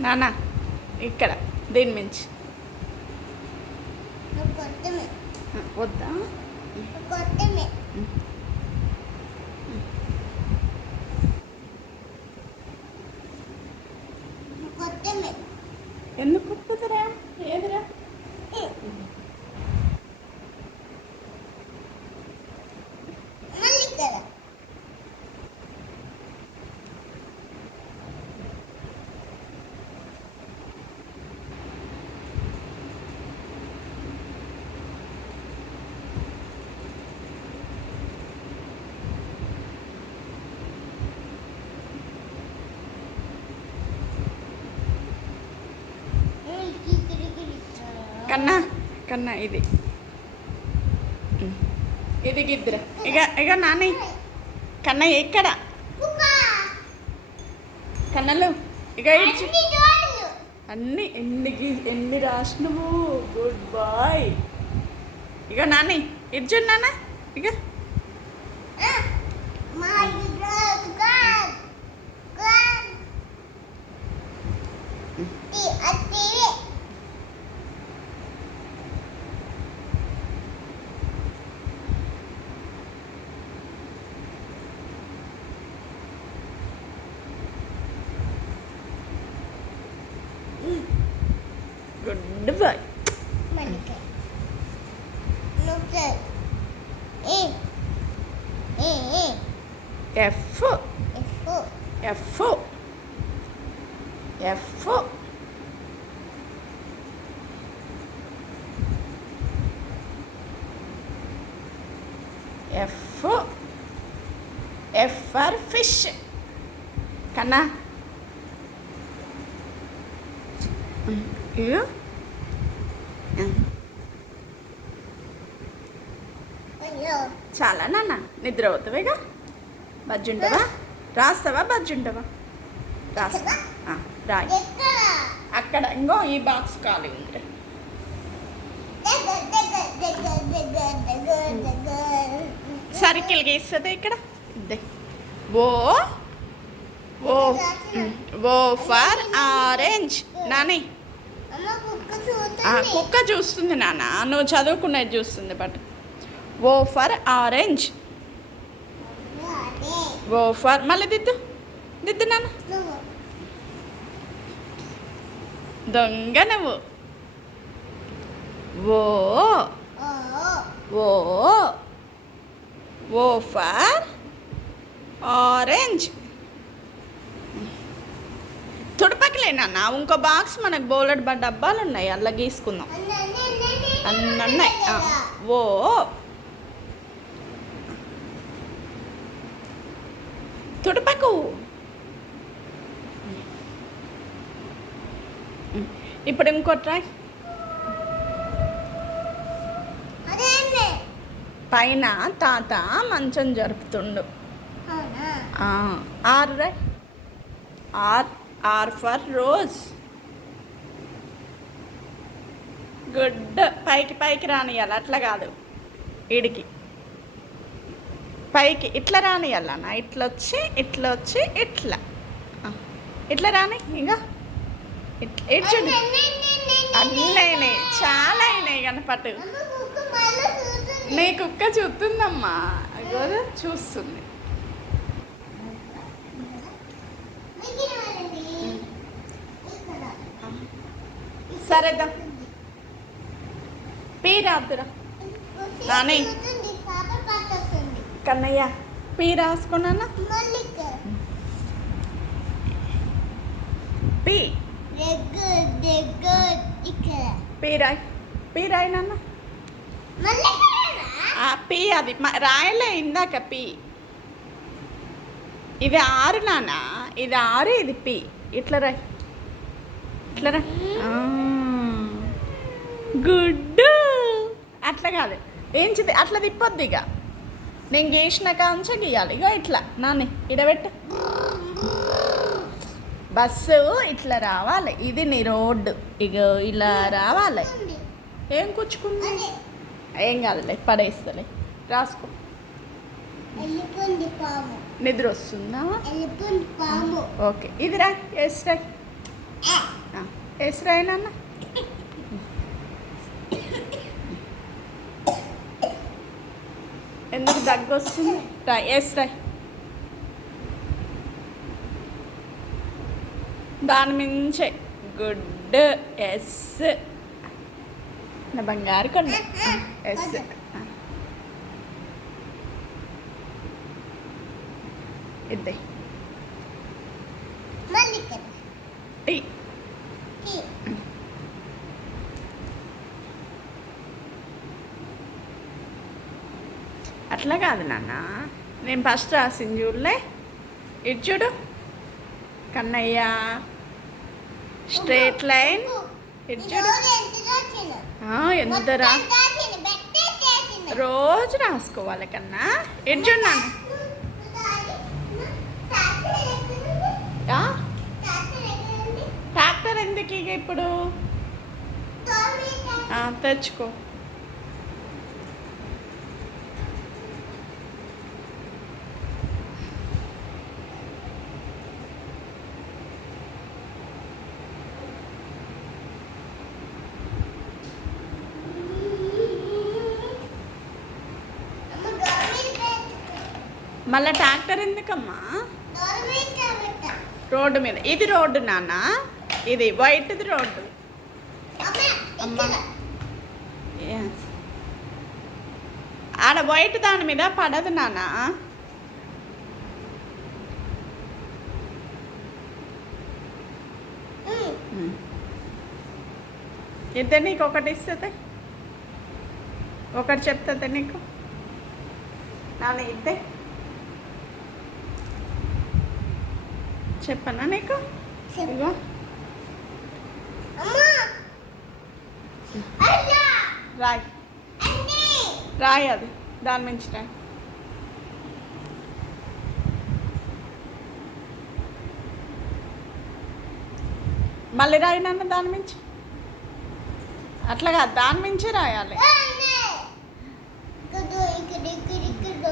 నానా ఇక్కడ దీని మించి వద్దా ఎందుకు కొట్టుకురా ఏదిరా కన్నా కన్నా ఇది ఇది గిద్దరు ఇక నాని కన్నా ఎక్కడ కన్నలు ఇక ఇచ్చి అన్నీ ఎన్ని రాసినవు గుడ్ బాయ్ ఇక నాని ఇడ్చు నాన్న ఇక good boy F F F F F for fish కన్నా ఇగో చాలా నాన్న నిద్ర అవుతావేగా బజ్జుంటావా రాస్తావా బజ్జుంటావా రాస్తా రాయి అక్కడ ఇంకో ఈ బాక్స్ ఖాళీ ఉంది సర్కిల్ గీస్తుంది ఇక్కడ ఇద్దే O O O for orange Nani కుక్క చూస్తుంది నాన్న నువ్వు చదువుకునేది చూస్తుంది but O for orange O for మళ్ళీ దిద్దు దిద్దు నాన్న దొంగ నువ్వు ఓ ఓ ఓ ఫర్ ఆరెంజ్ తుడపకలేనా ఇంకో బాక్స్ మనకు బోలెడ్ డబ్బాలు ఉన్నాయి అలా గీసుకుందాం అన్నీ ఉన్నాయి ఓ తుడపకు ఇప్పుడు ఇంకోటి రాయ్ పైన తాత మంచం జరుపుతుండు ఆర్ రాయ్ ఆర్ ఫర్ రోజ్ గుడ్ పైకి రానియాలి అట్లా కాదు ఈడికి పైకి ఇట్లా రానియాలన్నా ఇట్లా వచ్చి ఇట్లా రాని ఇంకా ఇట్లా అన్నీ అయినాయి చాలా అయినాయి కనపట్టు నీ కుక్క చూస్తుందమ్మా అగోదా చూస్తుంది సరేదా పీ రాదురా నాని కన్నయ్య పీ రాసుకున్నానా పీ పీ రాయి నాన్న పీ అది రాయలే ఇందాక పీ ఇది ఆరు నాన్న ఇది ఆరు ఇది పీ ఇట్లా రాయి ఇట్లా రా గుడ్ అట్లా కాదు ఏంచిది అట్లా తిప్పొద్దు ఇక నేను గీసిన కాంచ గీయాలి ఇక ఇట్లా నాని ఇడబెట్టు బస్సు ఇట్లా రావాలి ఇది నీ రోడ్డు ఇక ఇలా రావాలి ఏం కూర్చుకుంది ఏం కాదులే పడేస్తలే రాసుకో నిద్ర వస్తుందా ఓకే ఇది రా ఎస్ రా వేసి రాయి నాన్న. ఎందుకు దగ్గు వస్తుంది? రాయి, వేసి రాయి. దాని మించే. గుడ్. ఎస్. నా బంగారు కొండ. ఎస్. ఇద్దే. టీ. అట్లా కాదు నాన్న, నేను ఫస్ట్ రాసింది చూడలే. ఇటు చూడు. Kannayya straight line. ఇటు చూడు. ఎంత రోజు రాసుకోవాలి కన్నా. ఇటు చూడు నాన్న. ట్రాక్టర్ ఎందుకు ఇక ఇప్పుడు? తెచ్చుకో. మళ్ళీ ట్రాక్టర్ ఎందుకమ్మా? రోడ్డు మీద. ఇది రోడ్డు నాన్న, ఇది వైట్ది రోడ్డు. అమ్మా ఆడ వైట్ దాని మీద పడదు నాన్న. ఇద్దరు నీకు ఒకటి ఇస్తుంది, ఒకటి చెప్తుంది నీకు. నాన్న ఇద్దే చెప్పనా నీకు? ఇగో రాయ్, రాయ్. అది దాని నుంచి రాయ్. మళ్ళీ రాయి నాన్న దాని నుంచి. అట్లా కాదు, దాని మించి రాయాలి.